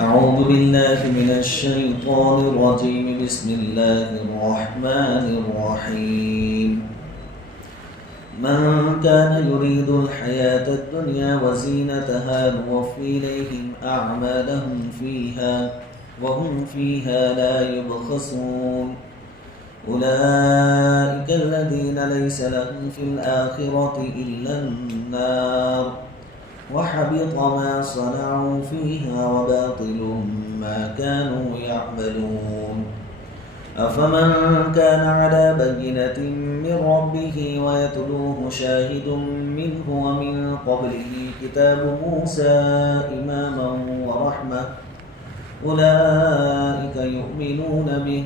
أعوذ بالله من الشيطان الرجيم. بسم الله الرحمن الرحيم. من كان يريد الحياة الدنيا وزينتها نوفي إليهم أعمالهم فيها وهم فيها لا يبخسون. أولئك الذين ليس لهم في الآخرة إلا النار وحبط ما صنعوا فيها وباطل ما كانوا يعملون. أفمن كان على بينة من ربه ويتلوه شاهد منه ومن قبله كتاب موسى إماما ورحمة أولئك يؤمنون به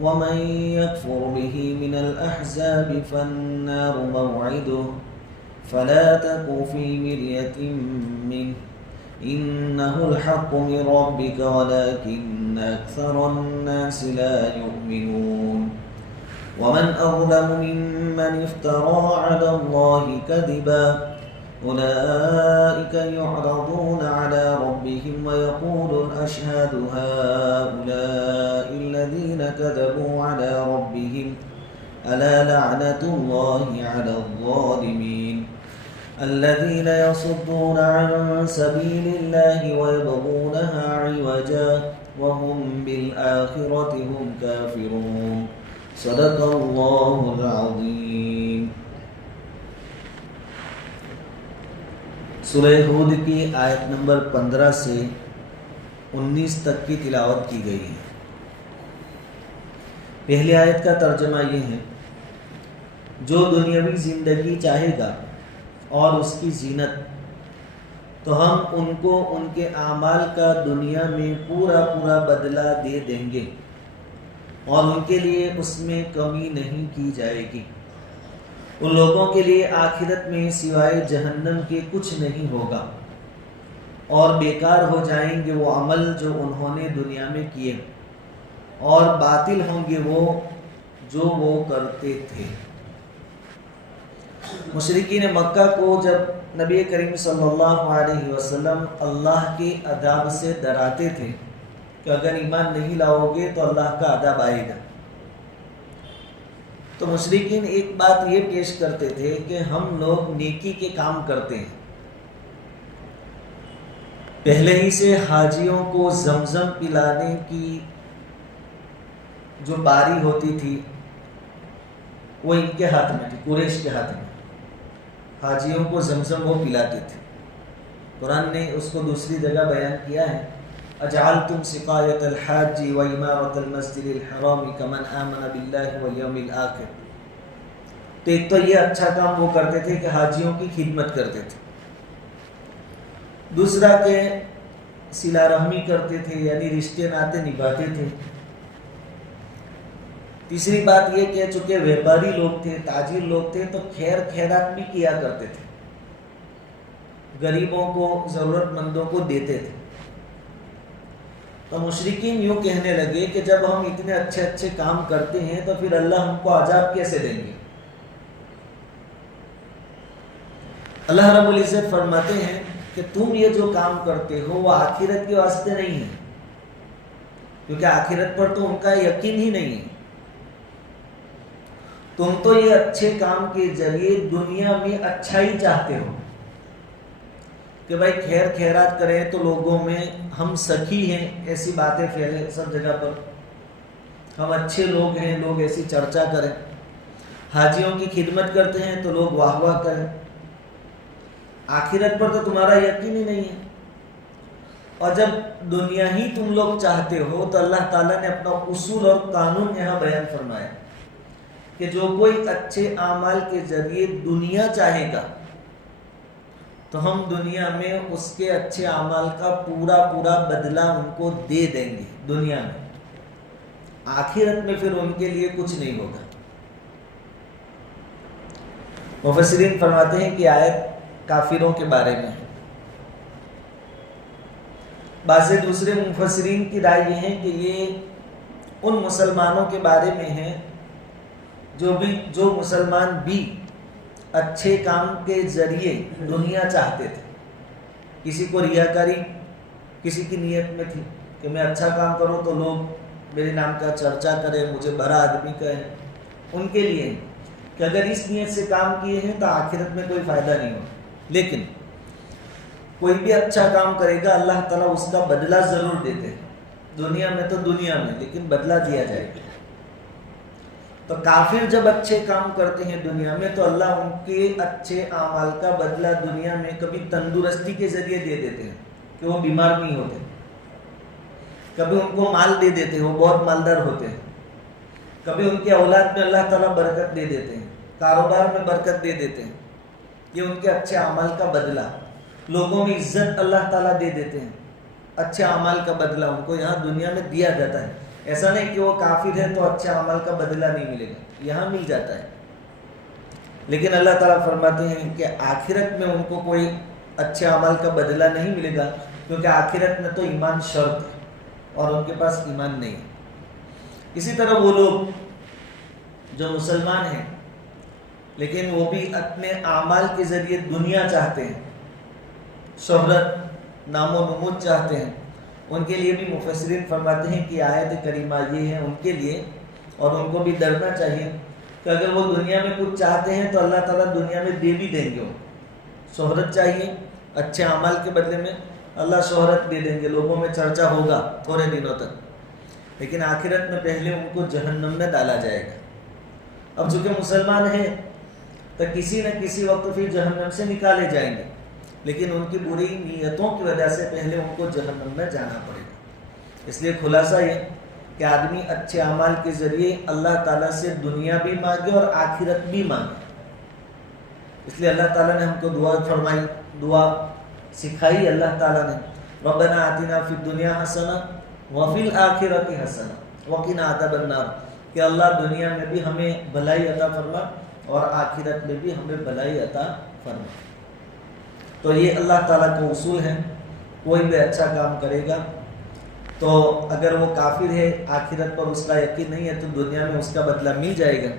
ومن يكفر به من الأحزاب فالنار موعده فلا تك في مرية منه إنه الحق من ربك ولكن أكثر الناس لا يؤمنون. ومن أظلم ممن افترى على الله كذبا أولئك يعرضون على ربهم ويقول الأشهاد هؤلاء الذين كذبوا على ربهم ألا لعنة الله على الظالمين الذين يصدون عن سبيل الله ويبغونها عوجا وهم بالآخرة هم كافرون. صدق الله العظيم. سورہ ہود کی آیت نمبر 15 سے 19 تک کی تلاوت کی گئی ہے. پہلی آیت کا ترجمہ یہ ہے: جو دنیاوی زندگی چاہے گا اور اس کی زینت، تو ہم ان کو ان کے اعمال کا دنیا میں پورا بدلہ دے دیں گے اور ان کے لیے اس میں کمی نہیں کی جائے گی. ان لوگوں کے لیے آخرت میں سوائے جہنم کے کچھ نہیں ہوگا اور بیکار ہو جائیں گے وہ عمل جو انہوں نے دنیا میں کیے اور باطل ہوں گے وہ جو وہ کرتے تھے. مشرکین مکہ کو جب نبی کریم صلی اللہ علیہ وسلم اللہ کے عذاب سے ڈراتے تھے کہ اگر ایمان نہیں لاؤ گے تو اللہ کا عذاب آئے گا، تو مشرکین ایک بات یہ پیش کرتے تھے کہ ہم لوگ نیکی کے کام کرتے ہیں. پہلے ہی سے حاجیوں کو زمزم پلانے کی جو باری ہوتی تھی وہ ان کے ہاتھ میں تھی، قریش کے ہاتھ میں. حاجیوں کو زمزم وہ پلاتے تھے. قرآن نے اس کو دوسری جگہ بیان کیا ہے: اجعلتم سقایۃ الحاج وامارۃ المسجد الحرام کمن آمن باللہ والیوم الآخر. تو ایک تو یہ اچھا کام وہ کرتے تھے کہ حاجیوں کی خدمت کرتے تھے، دوسرا کہ صلہ رحمی کرتے تھے یعنی رشتے ناطے نبھاتے تھے. تیسری بات یہ کہ چونکہ ویپاری لوگ تھے، تاجر لوگ تھے، تو خیر خیرات بھی کیا کرتے تھے، غریبوں کو ضرورت مندوں کو دیتے تھے. تو مشرکین یوں کہنے لگے کہ جب ہم اتنے اچھے کام کرتے ہیں تو پھر اللہ ہم کو عذاب کیسے دیں گے؟ اللہ رب العزت فرماتے ہیں کہ تم یہ جو کام کرتے ہو وہ آخرت کے واسطے نہیں ہے، کیونکہ آخرت پر تو ان کا یقین ہی نہیں ہے. تم تو یہ اچھے کام کے ذریعے دنیا میں اچھائی چاہتے ہو کہ بھائی خیر خیرات کریں تو لوگوں میں ہم سخی ہیں، ایسی باتیں پھیلے سب جگہ پر، ہم اچھے لوگ ہیں، لوگ ایسی چرچا کریں. حاجیوں کی خدمت کرتے ہیں تو لوگ واہ واہ کریں. آخرت پر تو تمہارا یقین ہی نہیں ہے. اور جب دنیا ہی تم لوگ چاہتے ہو تو اللہ تعالیٰ نے اپنا اصول اور قانون یہاں بیان فرمایا کہ جو کوئی اچھے اعمال کے ذریعے دنیا چاہے گا تو ہم دنیا میں اس کے اچھے اعمال کا پورا بدلہ ان کو دے دیں گے دنیا میں. آخرت میں پھر ان کے لیے کچھ نہیں ہوگا. مفسرین فرماتے ہیں کہ آیت کافروں کے بارے میں ہے. بعض دوسرے مفسرین کی رائے یہ ہے کہ یہ ان مسلمانوں کے بارے میں ہے جو مسلمان بھی اچھے کام کے ذریعے دنیا چاہتے تھے. کسی کو ریاکاری کسی کی نیت میں تھی کہ میں اچھا کام کروں تو لوگ میرے نام کا چرچا کریں، مجھے بڑا آدمی کہیں، ان کے لیے کہ اگر اس نیت سے کام کیے ہیں تو آخرت میں کوئی فائدہ نہیں ہو. لیکن کوئی بھی اچھا کام کرے گا اللہ تعالیٰ اس کا بدلہ ضرور دیتے ہیں، دنیا میں تو دنیا میں، لیکن بدلہ دیا جائے گا. تو کافر جب اچھے کام کرتے ہیں دنیا میں تو اللہ ان کے اچھے اعمال کا بدلہ دنیا میں کبھی تندرستی کے ذریعے دے دیتے ہیں کہ وہ بیمار نہیں ہوتے، کبھی ان کو مال دے دیتے ہیں، وہ بہت مالدار ہوتے ہیں، کبھی ان کے اولاد میں اللہ تعالیٰ برکت دے دیتے ہیں، کاروبار میں برکت دے دیتے ہیں. یہ ان کے اچھے اعمال کا بدلہ. لوگوں میں عزت اللہ تعالیٰ دے دیتے ہیں، اچھے اعمال کا بدلہ ان کو یہاں دنیا میں دیا جاتا ہے. ایسا نہیں کہ وہ کافر ہے تو اچھے اعمال کا بدلہ نہیں ملے گا، یہاں مل جاتا ہے. لیکن اللہ تعالیٰ فرماتے ہیں کہ آخرت میں ان کو کوئی اچھے اعمال کا بدلہ نہیں ملے گا، کیونکہ آخرت میں تو ایمان شرط ہے اور ان کے پاس ایمان نہیں ہے. اسی طرح وہ لوگ جو مسلمان ہیں لیکن وہ بھی اپنے اعمال کے ذریعے دنیا چاہتے ہیں، شہرت، نام و نمود چاہتے ہیں، ان کے لیے بھی مفسرین فرماتے ہیں کہ آیت کریمہ یہ ہے ان کے لیے، اور ان کو بھی ڈرنا چاہیے کہ اگر وہ دنیا میں کچھ چاہتے ہیں تو اللہ تعالیٰ دنیا میں دے بھی دیں گے. شہرت چاہیے اچھے اعمال کے بدلے میں اللہ شہرت دے دیں گے، لوگوں میں چرچا ہوگا تھوڑے دنوں تک، لیکن آخرت میں پہلے ان کو جہنم میں ڈالا جائے گا. اب چونکہ مسلمان ہیں تو کسی نہ کسی وقت پھر جہنم سے نکالے جائیں گے، لیکن ان کی بری نیتوں کی وجہ سے پہلے ان کو جہنم میں جانا پڑے گا. اس لیے خلاصہ یہ کہ آدمی اچھے اعمال کے ذریعے اللہ تعالیٰ سے دنیا بھی مانگے اور آخرت بھی مانگے. اس لیے اللہ تعالیٰ نے ہم کو دعا فرمائی، دعا سکھائی اللہ تعالیٰ نے، ربنا آتنا فی الدنیا حسنہ وفی الآخرۃ حسنہ وقنا عذاب النار، کہ اللہ دنیا میں بھی ہمیں بھلائی عطا فرما اور آخرت میں بھی ہمیں بھلائی عطا فرما. تو یہ اللہ تعالیٰ کا اصول ہے. کوئی بھی اچھا کام کرے گا تو اگر وہ کافر ہے، آخرت پر اس کا یقین نہیں ہے، تو دنیا میں اس کا بدلہ مل جائے گا،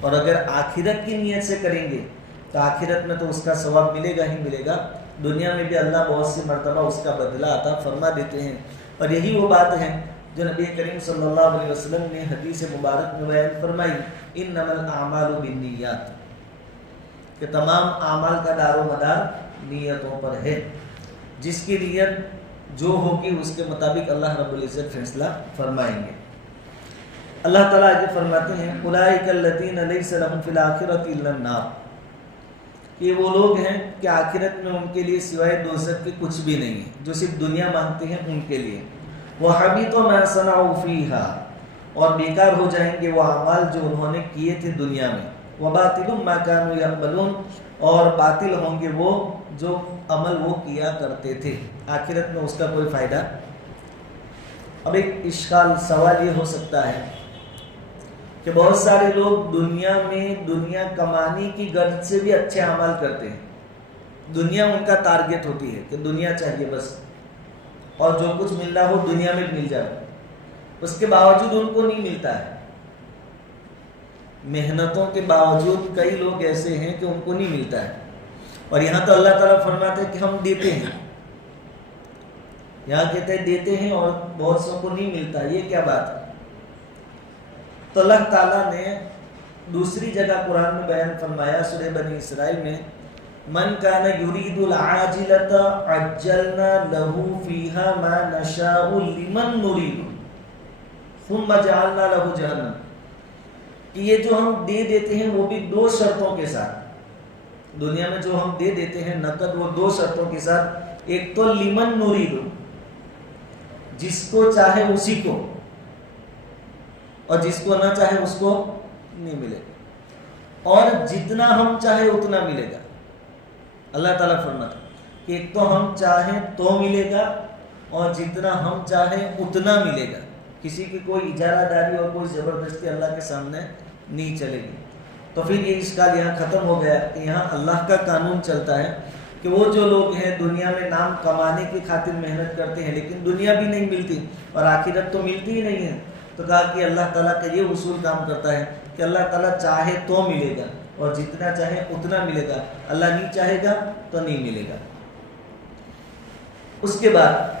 اور اگر آخرت کی نیت سے کریں گے تو آخرت میں تو اس کا ثواب ملے گا ہی ملے گا. دنیا میں بھی اللہ بہت سی مرتبہ اس کا بدلہ عطا فرما دیتے ہیں. اور یہی وہ بات ہے جو نبی کریم صلی اللہ علیہ وسلم نے حدیث مبارک میں بیان فرمائی، انما الاعمال بالنیات، کہ تمام اعمال کا دار و مدار نیتوں پر ہے. جس کی نیت جو ہوگی اس کے مطابق اللہ رب العزت فیصلہ فرمائیں گے. اللہ تعالیٰ آگے فرماتے ہیں اولئک الذین لیس لہم فی الآخرۃ الا النار، یہ وہ لوگ ہیں کہ آخرت میں ان کے لیے سوائے دوزخ کے کچھ بھی نہیں ہے، جو صرف دنیا مانگتے ہیں ان کے لیے. وحبط ما صنعوا فیہا، اور بیکار ہو جائیں گے وہ اعمال جو انہوں نے کیے تھے دنیا میں. وباطل ما كانوا يعملون، اور باطل ہوں گے وہ جو عمل وہ کیا کرتے تھے، آخرت میں اس کا کوئی فائدہ. اب ایک اشکال سوال یہ ہو سکتا ہے کہ بہت سارے لوگ دنیا میں دنیا کمانے کی غرض سے بھی اچھے اعمال کرتے ہیں، دنیا ان کا ٹارگٹ ہوتی ہے کہ دنیا چاہیے بس، اور جو کچھ مل رہا ہو دنیا میں مل جائے، اس کے باوجود ان کو نہیں ملتا ہے. محنتوں کے باوجود کئی لوگ ایسے ہیں کہ ان کو نہیں ملتا ہے. اور یہاں تو اللہ تعالیٰ فرماتے ہیں کہ ہم دیتے ہیں، یہاں کہتے ہیں دیتے ہیں اور بہت سو کو نہیں ملتا، یہ کیا بات ہے؟ تو اللہ تعالیٰ نے دوسری جگہ قرآن میں بیان فرمایا سورہ بنی اسرائیل میں، من کان یرید العاجلۃ عجلنا لہ فیہا ما نشاء لمن نرید ثم جعلنا لہ جہنم، کہ یہ جو ہم دے دیتے ہیں وہ بھی دو شرطوں کے ساتھ. دنیا میں جو ہم دے دیتے ہیں نقد، وہ دو شرطوں کے ساتھ. ایک تو لمن نرید، جس کو چاہے اسی کو، اور جس کو نہ چاہے اس کو نہیں ملے، اور جتنا ہم چاہے اتنا ملے گا. اللہ تعالیٰ فرماتا ہے کہ ایک تو ہم چاہیں تو ملے گا، اور جتنا ہم چاہیں اتنا ملے گا. کسی کی کوئی اجارہ داری اور کوئی زبردستی اللہ کے سامنے نہیں چلے گی. تو پھر یہ اشکال یہاں ختم ہو گیا کہ یہاں اللہ کا قانون چلتا ہے کہ وہ جو لوگ ہیں دنیا میں نام کمانے کی خاطر محنت کرتے ہیں لیکن دنیا بھی نہیں ملتی اور آخرت تو ملتی ہی نہیں ہے، تو کہا کہ اللہ تعالیٰ کا یہ اصول کام کرتا ہے کہ اللہ تعالیٰ چاہے تو ملے گا اور جتنا چاہے اتنا ملے گا، اللہ نہیں چاہے گا تو نہیں ملے گا. اس کے بعد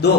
2,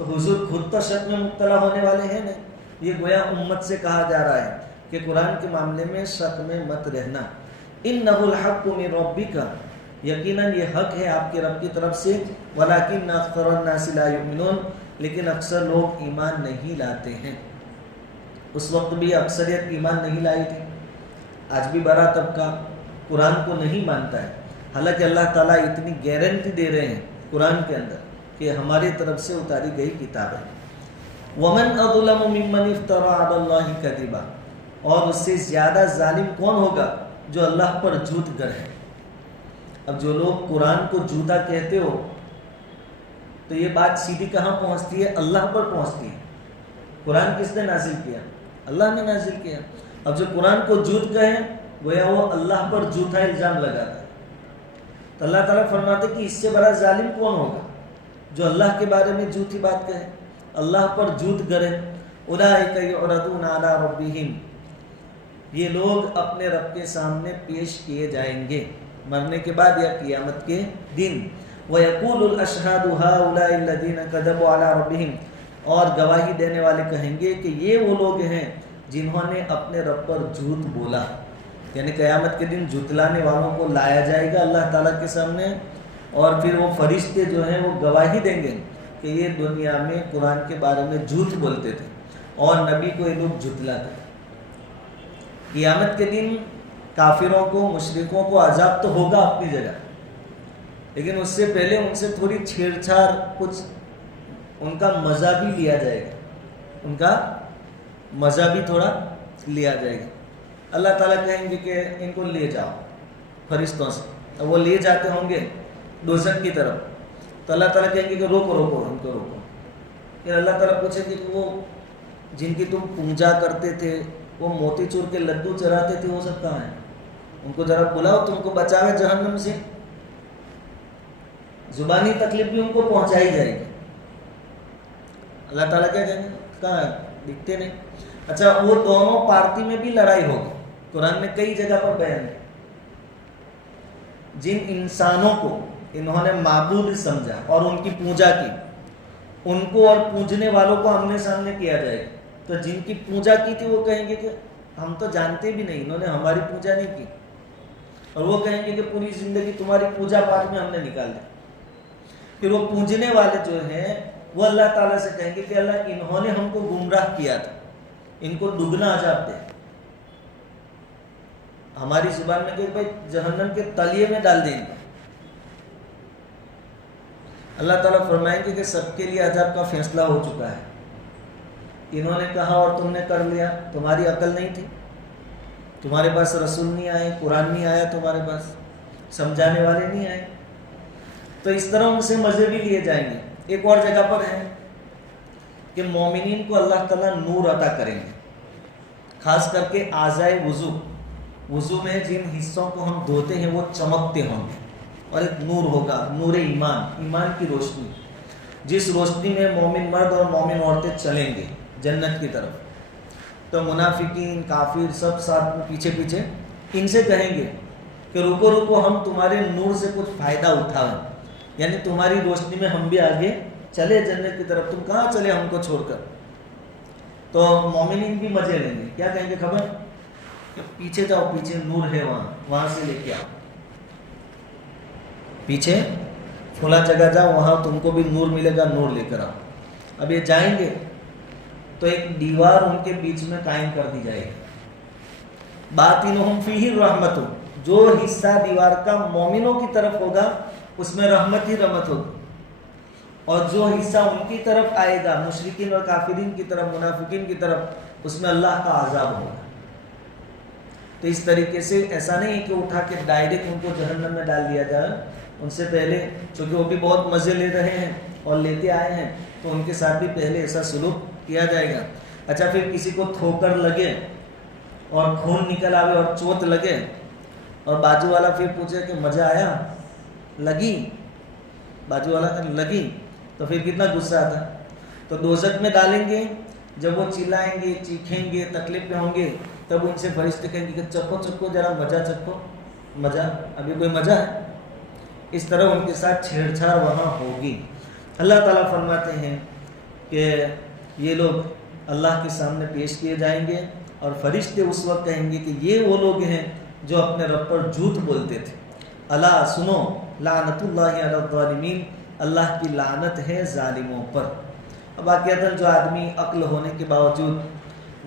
تو حضور خود تو شک میں مبتلا ہونے والے ہیں نہیں. یہ گویا امت سے کہا جا رہا ہے کہ قرآن کے معاملے میں شک میں مت رہنا. انہ الحق من ربک، یقیناً یہ حق ہے آپ کے رب کی طرف سے. ولکن اکثر الناس لا یؤمنون، لیکن اکثر لوگ ایمان نہیں لاتے ہیں. اس وقت بھی اکثریت ایمان نہیں لائی تھی. آج بھی بڑا طبقہ قرآن کو نہیں مانتا ہے، حالانکہ اللہ تعالیٰ اتنی گارنٹی دے رہے ہیں قرآن کے اندر کہ ہماری طرف سے اتاری گئی کتاب ہے. وَمَنْ أَظْلَمُ مِمَّنِ افْتَرَىٰ عَلَى اللَّهِ كَذِبًا، اور اس سے زیادہ ظالم کون ہوگا جو اللہ پر جھوٹ گڑھے. اب جو لوگ قرآن کو جھوٹا کہتے ہو تو یہ بات سیدھی کہاں پہنچتی ہے؟ اللہ پر پہنچتی ہے. قرآن کس نے نازل کیا؟ اللہ نے نازل کیا. اب جو قرآن کو جھوٹ کہے گویا وہ اللہ پر جھوٹا الزام لگاتا ہے. تو اللہ تعالیٰ فرماتے کہ اس سے بڑا ظالم کون ہوگا جو اللہ کے بارے میں جھوٹی بات کہے، اللہ پر جھوٹ گڑھے. اولئک یعرضون علی ربہم، یہ لوگ اپنے رب کے سامنے پیش کیے جائیں گے مرنے کے بعد یا قیامت کے دن. وَيَقُولُ الْأَشْهَادُ هَؤُلَاءِ الَّذِينَ كَذَبُوا عَلَى رَبِّهِمْ، اور گواہی دینے والے کہیں گے کہ یہ وہ لوگ ہیں جنہوں نے اپنے رب پر جھوٹ بولا. یعنی قیامت کے دن جھٹلانے والوں کو لایا جائے گا اللہ تعالیٰ کے سامنے، اور پھر وہ فرشتے جو ہیں وہ گواہی دیں گے کہ یہ دنیا میں قرآن کے بارے میں جھوٹ بولتے تھے اور نبی کو یہ لوگ جھٹلاتے. قیامت کے دن کافروں کو، مشرکوں کو عذاب تو ہوگا اپنی جگہ، لیکن اس سے پہلے ان سے تھوڑی چھیڑ چھاڑ، کچھ ان کا مزہ بھی لیا جائے گا، ان کا مزہ بھی تھوڑا لیا جائے گا. اللہ تعالیٰ کہیں گے کہ ان کو لے جاؤ فرشتوں سے، اور وہ لے جاتے ہوں گے دوزخ کی طرف. تو اللہ تعالیٰ کہیں گے کہ روکو روکو ان کو روکو. پھر اللہ تعالیٰ پوچھیں گے کہ وہ جن کی تم پوجا کرتے تھے، وہ موتی چور کے لڈو چراتے تھے، وہ سب کہاں ہیں؟ ان کو ذرا بلاؤ، تم کو بچاوے جہنم سے. زبانی تکلیف بھی ان کو پہنچائی جائے گی. اللہ تعالیٰ کیا کہیں گے؟ کہاں ہے؟ دکھتے نہیں. اچھا، وہ دونوں پارٹی میں بھی لڑائی ہوگی. قرآن نے کئی جگہ پر بیان ہے. جن انسانوں کو انہوں نے معبود سمجھا اور ان کی پوجا کی، ان کو اور پوجنے والوں کو آمنے سامنے کیا جائے گا. تو جن کی پوجا کی تھی وہ کہیں گے کہ ہم تو جانتے بھی نہیں، انہوں نے ہماری پوجا نہیں کی. اور وہ کہیں گے کہ پوری زندگی تمہاری پوجا پاٹ میں ہم نے نکال دی. پھر وہ پوجنے والے جو ہیں وہ اللہ تعالیٰ سے کہیں گے کہ اللہ انہوں نے ہم کو گمراہ کیا تھا، ان کو دگنا عذاب دے. ہماری زبان میں کہ بھائی جہنم کے تلیے میں ڈال دیں گے. اللہ تعالیٰ فرمائیں گے کہ سب کے لیے عذاب کا فیصلہ ہو چکا ہے. انہوں نے کہا اور تم نے کر لیا. تمہاری عقل نہیں تھی، تمہارے پاس رسول نہیں آئے، قرآن نہیں آیا، تمہارے پاس سمجھانے والے نہیں آئے. تو اس طرح ان سے مزے بھی لیے جائیں گے. ایک اور جگہ پر ہے کہ مومنین کو اللہ تعالیٰ نور عطا کریں گے، خاص کر کے اعضائے وضو میں جن حصوں کو ہم دھوتے ہیں وہ چمکتے ہوں گے، اور ایک نور ہوگا، نور ایمان کی روشنی، جس روشنی میں مومن مرد اور مومن عورتیں چلیں گے جنت کی طرف. تو منافقین، کافر سب ساتھ میں پیچھے پیچھے ان سے کہیں گے کہ رکو رکو، ہم تمہارے نور سے کچھ فائدہ اٹھائیں، یعنی تمہاری روشنی میں ہم بھی آگے چلے جنت کی طرف. تم کہاں چلے ہم کو چھوڑ کر؟ تو مومنین بھی مزے لیں گے. کیا کہیں گے خبر؟ کہ پیچھے جاؤ، پیچھے نور ہے، وہاں سے لے کے آؤ. پیچھے کھلا جگہ جاؤ، وہاں تم کو بھی نور ملے گا، نور لے کر آؤ. اب یہ جائیں گے تو ایک دیوار ان کے بیچ میں قائم کر دی جائے گی. باطنہم فیہ الرحمت، جو حصہ دیوار کا مومنوں کی طرف ہوگا اس میں رحمت ہی رحمت ہوگی، اور جو حصہ ان کی طرف آئے گا، مشرکین اور کافرین کی طرف، منافقین کی طرف، اس میں اللہ کا عذاب ہوگا. تو اس طریقے سے ایسا نہیں کہ اٹھا کے ڈائریکٹ ان کو جہنم میں ڈال دیا جائے. ان سے پہلے چونکہ وہ بھی بہت مزے لے رہے ہیں اور لیتے آئے ہیں، تو ان کے ساتھ بھی پہلے ایسا سلوک کیا جائے گا. اچھا، پھر کسی کو ٹھوکر لگے اور خون نکل آوے اور چوٹ لگے، اور بازو والا پھر پوچھے کہ مزہ آیا؟ لگی؟ بازو والا لگی تو پھر کتنا غصہ آتا. تو دوزخ میں ڈالیں گے. جب وہ چلائیں گے، چیخیں گے، تکلیف میں ہوں گے، تب ان سے فرشتے کہیں گے کہ چکھو چکھو، ذرا مزہ چکھو، مزہ، ابھی کوئی مزہ ہے؟ اس طرح ان کے ساتھ چھیڑ چھاڑ وہاں ہوگی. اللہ تعالیٰ فرماتے ہیں کہ یہ لوگ اللہ کے سامنے پیش کیے جائیں گے اور فرشتے اس وقت کہیں گے کہ یہ وہ لوگ ہیں جو اپنے رب پر جھوٹ بولتے تھے. الا سنو لعنت اللہ علی الظالمین، اللہ کی لعنت ہے ظالموں پر. اب واقعتاً جو آدمی عقل ہونے کے باوجود،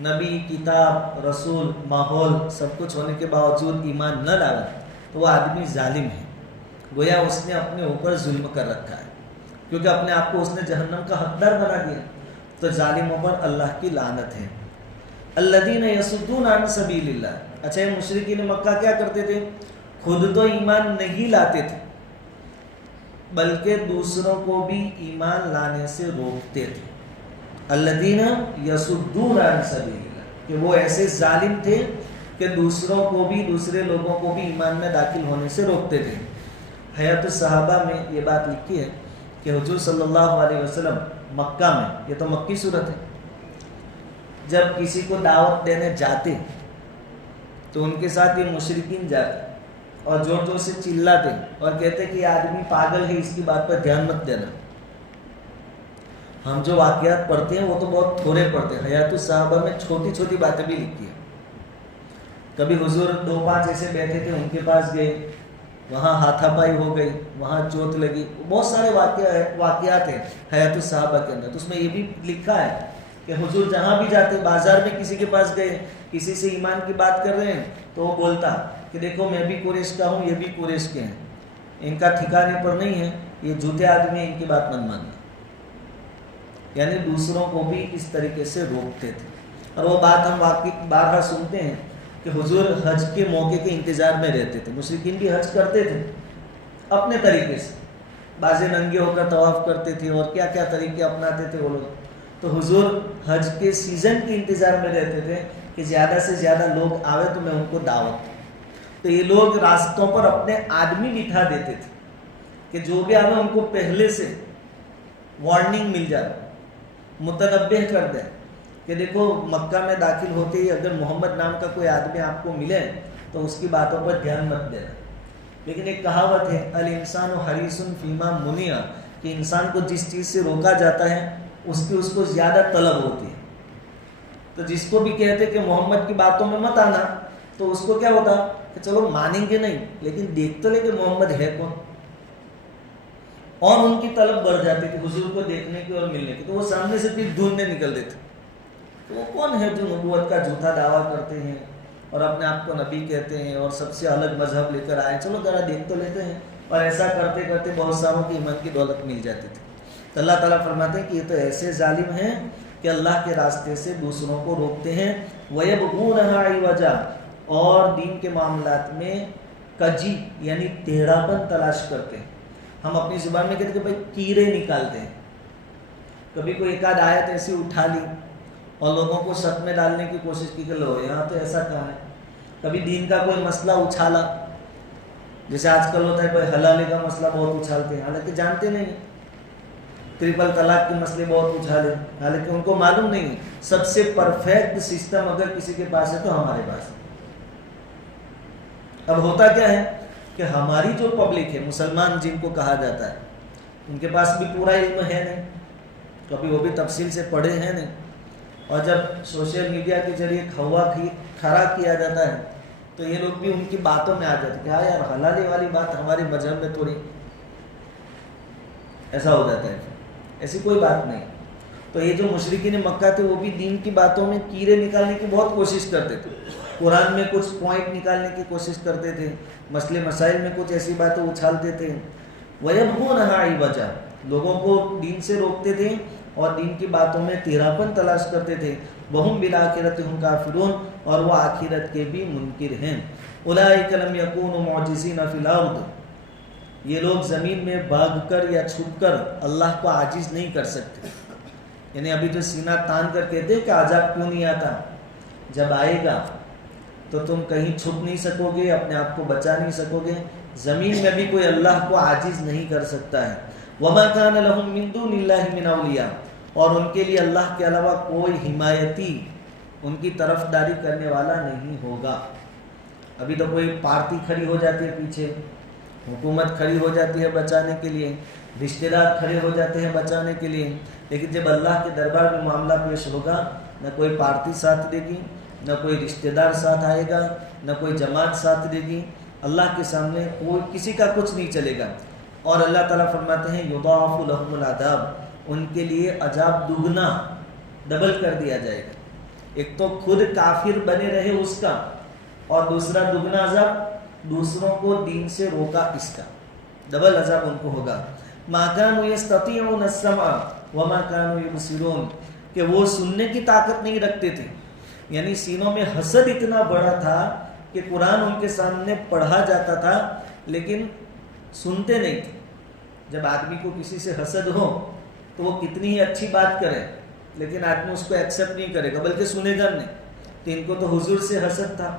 نبی، کتاب، رسول، ماحول سب کچھ ہونے کے باوجود ایمان نہ لایا تو وہ آدمی ظالم ہے. گویا اس نے اپنے اوپر ظلم کر رکھا ہے، کیونکہ اپنے آپ کو اس نے جہنم کا حقدار بنا دیا. تو ظالموں پر اللہ کی لعنت ہے. الذین یصدون عن سبیل اللہ. اچھا، یہ مشرکین مکہ کیا کرتے تھے؟ خود تو ایمان نہیں لاتے تھے بلکہ دوسروں کو بھی ایمان لانے سے روکتے تھے. الذین یصدون عن سبیل اللہ، کہ وہ ایسے ظالم تھے کہ دوسروں کو بھی، دوسرے لوگوں کو بھی ایمان میں داخل ہونے سے روکتے تھے. حیات الصحابہ میں یہ بات لکھی ہے کہ حضور صلی اللہ علیہ وسلم مکہ میں، یہ تو مکی صورت ہے، جب کسی کو دعوت دینے جاتے تو ان کے ساتھ یہ مشرکین جاتے اور زور زور سے چلاتے اور کہتے کہ یہ آدمی پاگل ہے، اس کی بات پر دھیان مت دینا. ہم جو واقعات پڑھتے ہیں وہ تو بہت تھوڑے پڑھتے ہیں. حیات الصحابہ میں چھوٹی چھوٹی باتیں بھی لکھی ہیں. کبھی حضور 2-5 ایسے بیٹھے تھے، ان کے پاس گئے، وہاں ہاتھا پائی ہو گئی، وہاں چوٹ لگی. بہت سارے واقعات ہیں حیات الصحابہ کے اندر. تو اس میں یہ بھی لکھا ہے کہ حضور جہاں بھی جاتے، بازار میں کسی کے پاس گئے، کسی سے ایمان کی بات کر رہے ہیں تو وہ بولتا کہ دیکھو میں بھی قریش کا ہوں، یہ بھی قریش کے ہیں، ان کا ٹھکانے پر نہیں ہے، یہ جھوٹے آدمی ہیں، ان کی بات مت ماننا. یعنی دوسروں کو بھی اس طریقے سے روکتے تھے. اور وہ بات ہم بارہا سنتے ہیں کہ حضور حج کے موقع کے انتظار میں رہتے تھے. مشرکین بھی حج کرتے تھے اپنے طریقے سے، بعض ننگے ہو کر طواف کرتے تھے اور کیا کیا طریقے اپناتے تھے وہ لوگ. تو حضور حج کے سیزن کے انتظار میں رہتے تھے کہ زیادہ سے زیادہ لوگ آوے تو میں ان کو دعوت. تو یہ لوگ راستوں پر اپنے آدمی بٹھا دیتے تھے کہ جو بھی آوے ان کو پہلے سے وارننگ مل جائے، متنبہ کر دیں کہ دیکھو مکہ میں داخل ہوتے ہی اگر محمد نام کا کوئی آدمی آپ کو ملے تو اس کی باتوں پر دھیان مت دینا. لیکن ایک کہاوت ہے، الانسان حریص فیما منع، کہ انسان کو جس چیز سے روکا جاتا ہے اس کو زیادہ طلب ہوتی ہے. تو جس کو بھی کہتے کہ محمد کی باتوں میں مت آنا، تو اس کو کیا ہوتا کہ چلو مانیں گے نہیں لیکن دیکھ تو لے کہ محمد ہے کون، اور ان کی طلب بڑھ جاتی تھی حضور کو دیکھنے کی اور ملنے کی. تو وہ سامنے سے پھر ڈھونڈنے نکل دیتے. تو وہ کون ہے جو نبوت کا جھوٹا دعویٰ کرتے ہیں اور اپنے آپ کو نبی کہتے ہیں اور سب سے الگ مذہب لے کر آئے، چلو ذرا دیکھ تو لیتے ہیں. اور ایسا کرتے کرتے بہت ساروں کی ایمان کی دولت مل جاتی تھی. تو اللہ تعالیٰ فرماتے ہیں کہ یہ تو ایسے ظالم ہیں کہ اللہ کے راستے سے دوسروں کو روکتے ہیں. وَيَبْغُونَهَا عِوَجًا، اور دین کے معاملات میں کجی یعنی ٹیڑھا پن تلاش کرتے ہیں. ہم اپنی زبان میں کہتے ہیں کہ بھائی کیڑے نکالتے ہیں. کبھی کوئی ایک آدھ آیت ایسی اٹھا لی اور لوگوں کو شک میں ڈالنے کی کوشش کی کہ لو یہاں تو ایسا کہا ہے. کبھی دین کا کوئی مسئلہ اچھالا، جیسے آج کل ہوتا ہے کوئی حلالے کا مسئلہ بہت اچھالتے ہیں، حالانکہ جانتے نہیں. ٹرپل طلاق کے مسئلے بہت اچھالے، حالانکہ ان کو معلوم نہیں ہے. سب سے پرفیکٹ سسٹم اگر کسی کے پاس ہے تو ہمارے پاس ہے. اب ہوتا کیا ہے کہ ہماری جو پبلک ہے، مسلمان جن کو کہا جاتا ہے، ان کے پاس بھی پورا علم ہے نہیں، کبھی وہ بھی تفصیل سے پڑھے ہیں نہیں. اور جب سوشل میڈیا کے ذریعے کھڑا کیا جاتا ہے تو یہ لوگ بھی ان کی باتوں میں آ جاتے ہیں کہ ہاں یار حلالے والی بات ہمارے مذہب میں تھوڑی، ایسا ہو جاتا ہے. ایسی کوئی بات نہیں. تو یہ جو مشرکین مکہ تھے وہ بھی دین کی باتوں میں کیڑے نکالنے کی بہت کوشش کرتے تھے. قرآن میں کچھ پوائنٹ نکالنے کی کوشش کرتے تھے، مسئلے مسائل میں کچھ ایسی باتیں اچھالتے تھے. وَيَبْغُونَهَا عِوَجًا، لوگوں کو دین سے روکتے تھے اور دین کی باتوں میں ٹیڑھاپن تلاش کرتے تھے. وَهُمْ بِالْآخِرَةِ هُمْ كَافِرُونَ، اور وہ آخرت کے بھی منکر ہیں. أُولَٰئِكَ لَمْ يَكُونُوا مُعْجِزِينَ فِي الْأَرْضِ، یہ لوگ زمین میں بھاگ کر یا چھپ کر اللہ کو عاجز نہیں کر سکتے. یعنی ابھی تو سینہ تان کر کہتے کہ عذاب کیوں نہیں آتا، جب آئے گا تو تم کہیں چھپ نہیں سکو گے، اپنے آپ کو بچا نہیں سکو گے. زمین میں بھی کوئی اللہ کو عاجز نہیں کر سکتا ہے. وَمَا كَانَ لَهُم مِّن دُونِ اللَّهِ مِنْ أَوْلِيَاءَ، اور ان کے لیے اللہ کے علاوہ کوئی حمایتی، ان کی طرفداری کرنے والا نہیں ہوگا. ابھی تو کوئی پارٹی کھڑی ہو جاتی ہے پیچھے، حکومت کھڑی ہو جاتی ہے بچانے کے لیے، رشتہ دار کھڑے ہو جاتے ہیں بچانے کے لیے، لیکن جب اللہ کے دربار میں معاملہ پیش ہوگا، نہ کوئی پارٹی ساتھ دے گی، نہ کوئی رشتہ دار ساتھ آئے گا، نہ کوئی جماعت ساتھ دے گی، اللہ کے سامنے کوئی کسی کا کچھ نہیں چلے گا۔ اور اللہ تعالیٰ فرماتے ہیں یضاعف لهم العذاب، ان کے لیے عذاب دگنا ڈبل کر دیا جائے گا۔ ایک تو خود کافر بنے رہے اس کا، اور دوسرا دگنا عذاب دوسروں کو دین سے روکا اس کا، ڈبل عذاب ان کو ہوگا۔ ما كانوا يستطيعون السمع وما كانوا يبصرون، کہ وہ سننے کی طاقت نہیں رکھتے تھے، یعنی سینوں میں حسد اتنا بڑا تھا کہ قرآن ان کے سامنے پڑھا جاتا تھا لیکن سنتے نہیں تھے۔ جب آدمی کو کسی سے حسد ہو تو وہ کتنی ہی اچھی بات کرے لیکن آدمی اس کو ایکسیپٹ نہیں کرے گا، بلکہ سنے گا نہیں۔ تو ان کو تو حضور سے حسد تھا،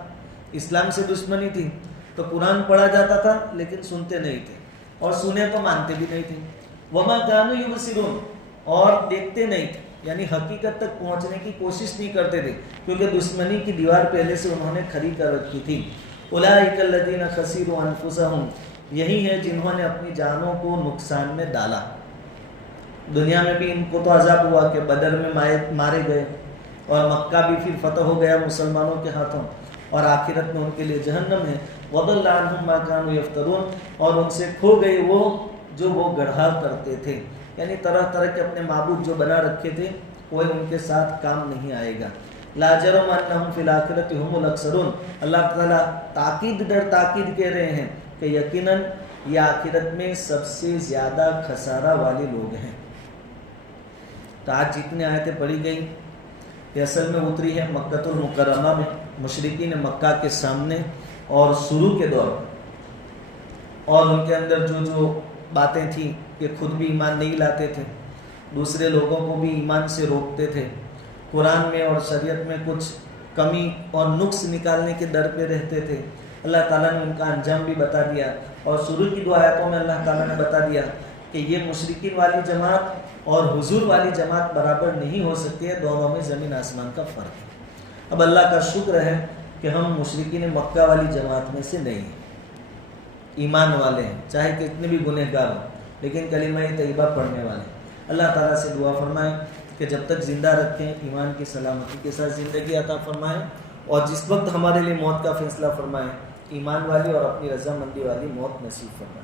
اسلام سے دشمنی تھی، تو قرآن پڑھا جاتا تھا لیکن سنتے نہیں تھے، اور سنے تو مانتے بھی نہیں تھے۔ وما كانوا يبصرون، اور دیکھتے نہیں تھے، یعنی حقیقت تک پہنچنے کی کوشش نہیں کرتے تھے، کیونکہ دشمنی کی دیوار پہلے سے انہوں نے کھڑی کر رکھی تھی۔ اولئک الذین خسروا انفسهم، یہی ہے جنہوں نے اپنی جانوں کو نقصان میں ڈالا۔ دنیا میں بھی ان کو تو عذاب ہوا کہ بدر میں مارے گئے، اور مکہ بھی پھر فتح ہو گیا مسلمانوں کے ہاتھوں، اور آخرت میں ان کے لیے جہنم ہے۔ وضل عنہم ما كانوا یفترون، اور ان سے کھو گئے وہ جو وہ گڑھا کرتے تھے، یعنی طرح طرح کے اپنے معبود جو بنا رکھے تھے، کوئی ان کے ساتھ کام نہیں آئے گا۔ لا جرم انہم فی الآخرۃ هم الاکثرون، اللہ تعالیٰ تاکید در تاکید کہہ رہے ہیں کہ یقیناً یہ آخرت میں سب سے زیادہ خسارہ والے لوگ ہیں۔ تو آج جتنے آیتیں پڑھی گئیں یہ اصل میں اتری ہے مکۃ المکرمہ میں، مشرکین مکہ کے سامنے اور شروع کے دور میں، اور ان کے اندر جو باتیں تھیں کہ خود بھی ایمان نہیں لاتے تھے، دوسرے لوگوں کو بھی ایمان سے روکتے تھے، قرآن میں اور شریعت میں کچھ کمی اور نقص نکالنے کے در پہ رہتے تھے۔ اللہ تعالیٰ نے ان کا انجام بھی بتا دیا، اور شروع کی 2 آیتوں میں اللہ تعالیٰ نے بتا دیا کہ یہ مشرکین والی جماعت اور حضور والی جماعت برابر نہیں ہو سکتی ہے، دونوں میں زمین آسمان کا فرق ہے۔ اب اللہ کا شکر ہے کہ ہم مشرکین مکہ والی جماعت میں سے نہیں ہیں، ایمان والے ہیں، چاہے کتنے بھی گنہگار ہوں لیکن کلمہ طیبہ پڑھنے والے ہیں۔ اللہ تعالیٰ سے دعا فرمائیں کہ جب تک زندہ رکھیں ایمان کی سلامتی کے ساتھ زندگی عطا فرمائیں، اور جس وقت ہمارے لیے موت کا فیصلہ فرمائیں ایمان والی اور اپنی رضامندی والی موت نصیب فرمائیں۔